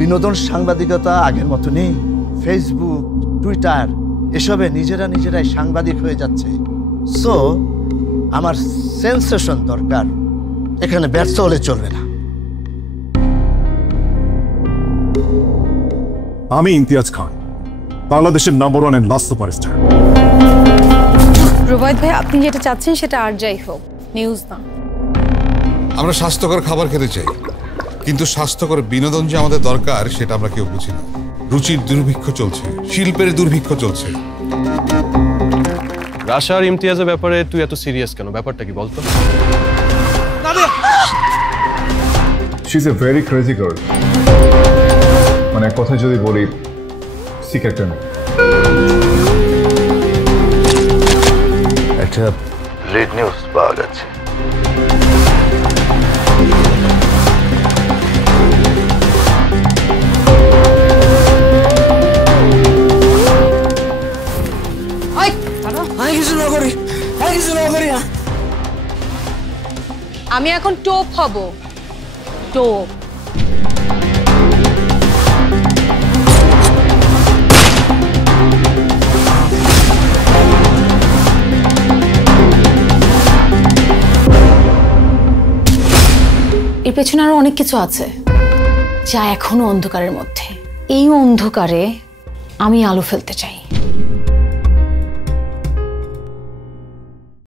বিনোদন সাংবাদিকতা আগের মতো নেই। ফেসবুক, টুইটার এসবে নিজেরাই সাংবাদিক হয়ে যাচ্ছে। সো আমার সেন্সেশন দরকার, এখানে ব্যর্থ হলে চলবে না। আমি ইমতিয়াজ খান, বাংলাদেশের number 1 and last superstar. Rubayet ভাই, আপনি যেটা চাচ্ছেন সেটা আর যাই হোক, নিউজ না। আমরা স্বাস্থ্যকর খাবার খেতে চাই, কিন্তু স্বাস্থ্যকর বিনোদন যে আমাদের দরকার সেটা আমরা কেউ বুঝি না। রুচির দুর্ভিক্ষ চলছে, শিল্পের দুর্ভিক্ষ চলছে। রাশা আর ইমতিয়াজের ব্যাপারে তুই এত সিরিয়াস কেন? ব্যাপারটা কি বলতো? She is a very crazy girl. মানে এক কথা যদি বলি, সিক্রেটটা নেই। একটা লিড নিউজ পাওয়া যাচ্ছে। আমি এখন টোপ হব, টোপ। এর পেছনে আরো অনেক কিছু আছে যা এখনো অন্ধকারের মধ্যে। এই অন্ধকারে আমি আলো ফেলতে চাই।